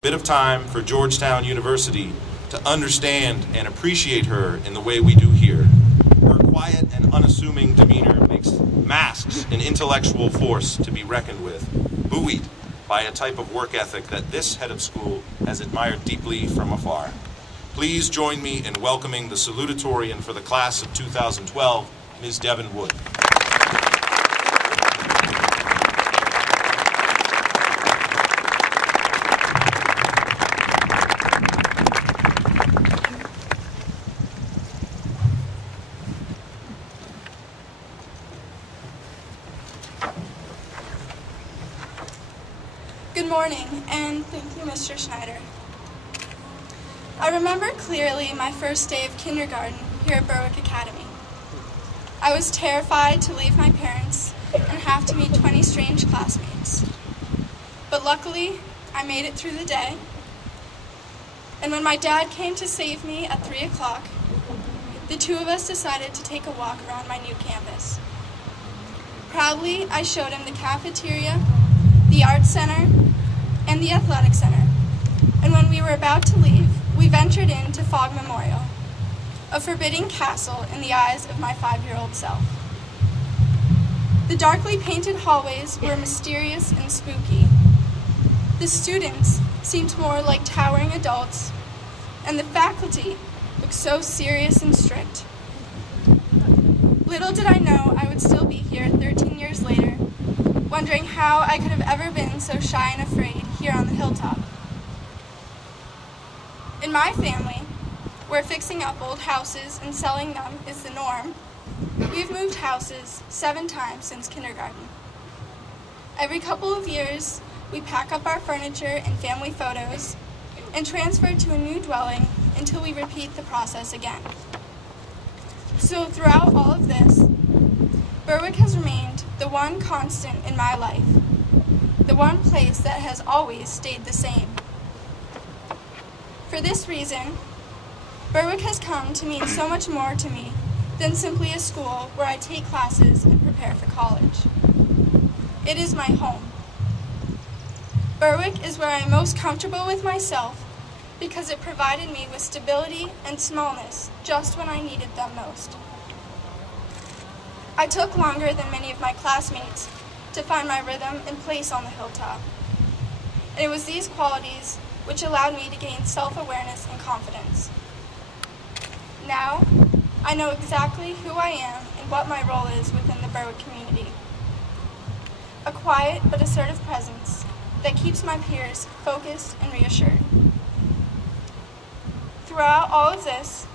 Bit of time for Georgetown University to understand and appreciate her in the way we do here. Her quiet and unassuming demeanor masks an intellectual force to be reckoned with, buoyed by a type of work ethic that this head of school has admired deeply from afar. Please join me in welcoming the salutatorian for the class of 2012, Ms. Devon Wood. Good morning, and thank you, Mr. Schneider. I remember clearly my first day of kindergarten here at Berwick Academy. I was terrified to leave my parents and have to meet 20 strange classmates. But luckily, I made it through the day, and when my dad came to save me at 3 o'clock, the two of us decided to take a walk around my new campus. Proudly, I showed him the cafeteria, the Arts Center, and the Athletic Center. And when we were about to leave, we ventured into Fog Memorial, a forbidding castle in the eyes of my 5-year-old self. The darkly painted hallways were mysterious and spooky. The students seemed more like towering adults, and the faculty looked so serious and strict. Little did I know I would still be here 13 years later, wondering how I could have ever been so shy and afraid here on the hilltop. In my family, where fixing up old houses and selling them is the norm, we've moved houses 7 times since kindergarten. Every couple of years, we pack up our furniture and family photos and transfer to a new dwelling until we repeat the process again. So throughout all of this, Berwick has remained the one constant in my life, the one place that has always stayed the same. For this reason, Berwick has come to mean so much more to me than simply a school where I take classes and prepare for college. It is my home. Berwick is where I am most comfortable with myself because it provided me with stability and smallness just when I needed them most. I took longer than many of my classmates to find my rhythm and place on the hilltop. And it was these qualities which allowed me to gain self-awareness and confidence. Now, I know exactly who I am and what my role is within the Berwick community. A quiet but assertive presence that keeps my peers focused and reassured. Throughout all of this,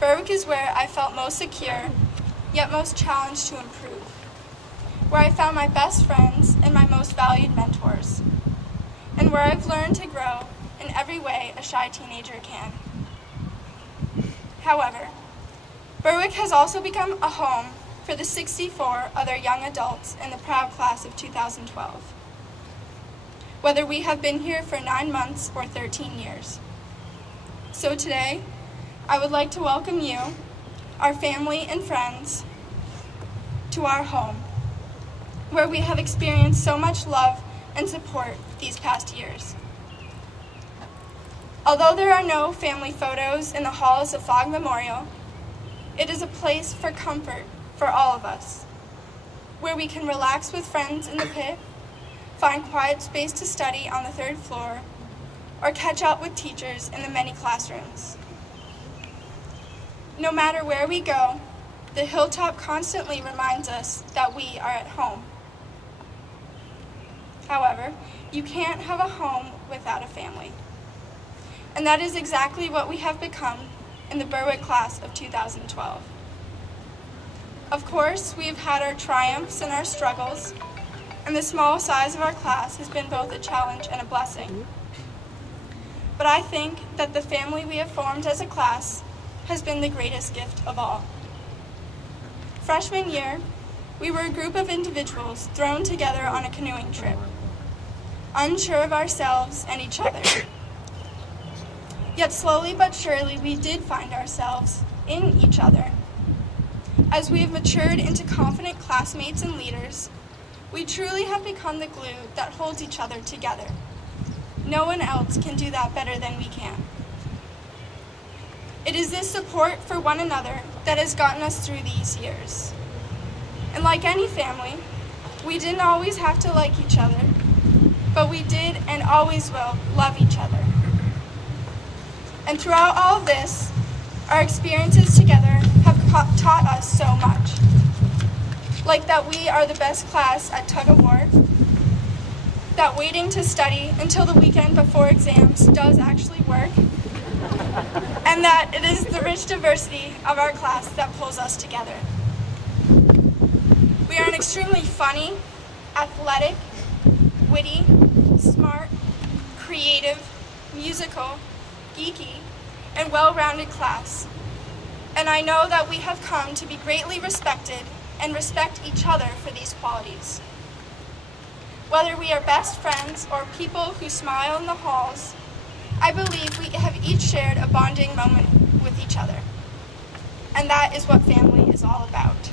Berwick is where I felt most secure, yet most challenged to improve, where I found my best friends and my most valued mentors, and where I've learned to grow in every way a shy teenager can. However, Berwick has also become a home for the 64 other young adults in the proud class of 2012, whether we have been here for 9 months or 13 years. So today, I would like to welcome you, our family and friends, to our home, where we have experienced so much love and support these past years. Although there are no family photos in the halls of Fog Memorial, it is a place for comfort for all of us, where we can relax with friends in the pit, find quiet space to study on the 3rd floor, or catch up with teachers in the many classrooms. No matter where we go, the hilltop constantly reminds us that we are at home. However, you can't have a home without a family. And that is exactly what we have become in the Berwick class of 2012. Of course, we have had our triumphs and our struggles, and the small size of our class has been both a challenge and a blessing. But I think that the family we have formed as a class has been the greatest gift of all. Freshman year, we were a group of individuals thrown together on a canoeing trip, unsure of ourselves and each other. Yet slowly but surely, we did find ourselves in each other. As we have matured into confident classmates and leaders, we truly have become the glue that holds each other together. No one else can do that better than we can. It is this support for one another that has gotten us through these years. And like any family, we didn't always have to like each other, but we did and always will love each other. And throughout all of this, our experiences together have taught us so much. Like that we are the best class at tug of war, that waiting to study until the weekend before exams does actually work, and that it is the rich diversity of our class that pulls us together. We are an extremely funny, athletic, witty, smart, creative, musical, geeky, and well-rounded class. And I know that we have come to be greatly respected and respect each other for these qualities. Whether we are best friends or people who smile in the halls, I believe we have each shared a bonding moment with each other. And that is what family is all about.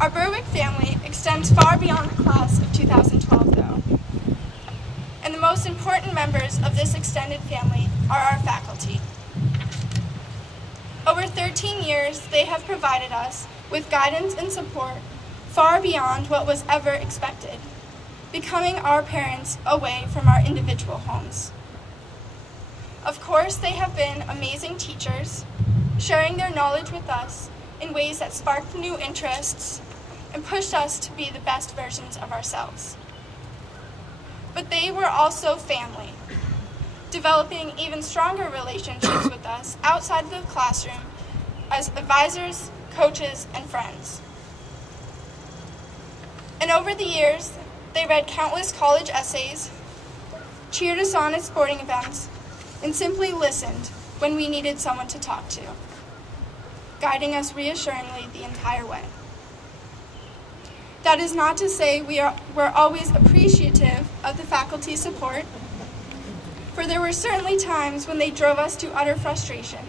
Our Berwick family extends far beyond the class of 2012, though. And the most important members of this extended family are our faculty. Over 13 years, they have provided us with guidance and support far beyond what was ever expected, becoming our parents away from our individual homes. Of course, they have been amazing teachers, sharing their knowledge with us in ways that sparked new interests and pushed us to be the best versions of ourselves. But they were also family, developing even stronger relationships with us outside of the classroom as advisors, coaches, and friends. And over the years, they read countless college essays, cheered us on at sporting events, and simply listened when we needed someone to talk to, guiding us reassuringly the entire way. That is not to say we're always appreciative of the faculty's support, for there were certainly times when they drove us to utter frustration.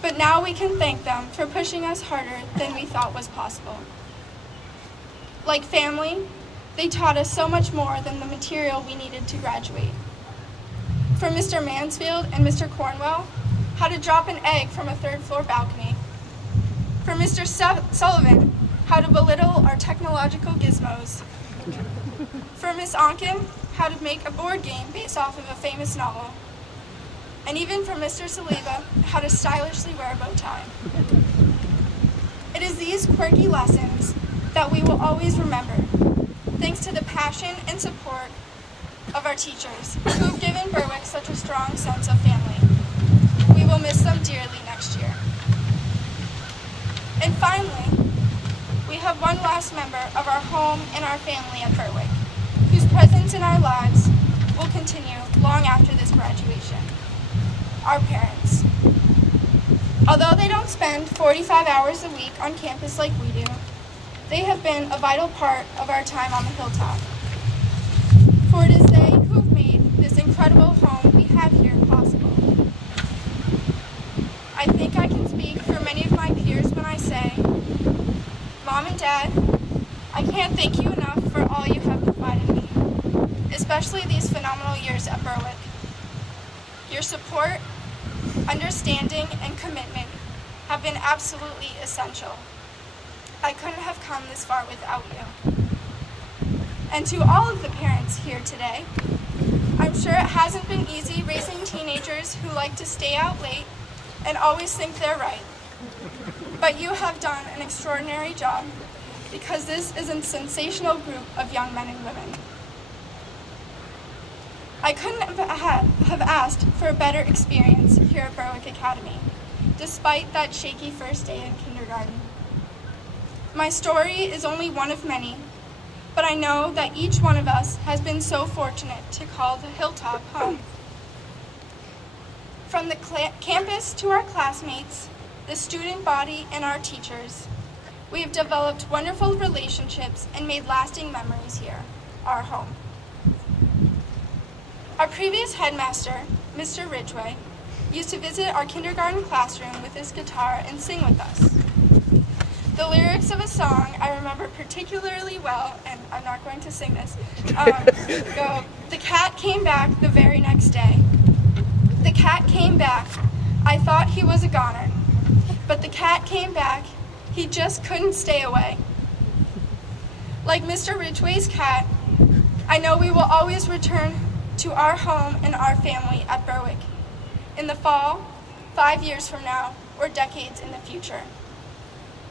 But now we can thank them for pushing us harder than we thought was possible. Like family, they taught us so much more than the material we needed to graduate. From Mr. Mansfield and Mr. Cornwell, how to drop an egg from a third-floor balcony. From Mr. Sullivan, how to belittle our technological gizmos. From Miss Onken, how to make a board game based off of a famous novel. And even from Mr. Saliba, how to stylishly wear a bow tie. It is these quirky lessons that we will always remember, thanks to the passion and support of our teachers, who have given Berwick such a strong sense of family. We will miss them dearly next year. And finally, we have one last member of our home and our family at Berwick, whose presence in our lives will continue long after this graduation: our parents. Although they don't spend 45 hours a week on campus like we do, they have been a vital part of our time on the hilltop. For it is they who have made this incredible home we have here possible. I think I can speak for many of my peers when I say, Mom and Dad, I can't thank you enough for all you have provided me, especially these phenomenal years at Berwick. Your support, understanding, and commitment have been absolutely essential. I couldn't have come this far without you. And to all of the parents here today, I'm sure it hasn't been easy raising teenagers who like to stay out late and always think they're right. But you have done an extraordinary job, because this is a sensational group of young men and women. I couldn't have asked for a better experience here at Berwick Academy, despite that shaky first day in kindergarten. My story is only one of many, but I know that each one of us has been so fortunate to call the hilltop home. From the campus to our classmates, the student body, and our teachers, we have developed wonderful relationships and made lasting memories here, our home. Our previous headmaster, Mr. Ridgway, used to visit our kindergarten classroom with his guitar and sing with us. The lyrics of a song I remember particularly well, and I'm not going to sing this, go, "The cat came back the very next day. The cat came back. I thought he was a goner. But the cat came back. He just couldn't stay away. Like Mr. Ridgway's cat, I know we will always return to our home and our family at Berwick. In the fall, 5 years from now, or decades in the future.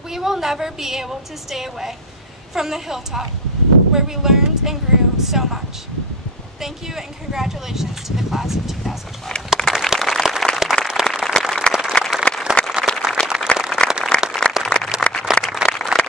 We will never be able to stay away from the hilltop where we learned and grew so much." Thank you and congratulations to the class of 2012.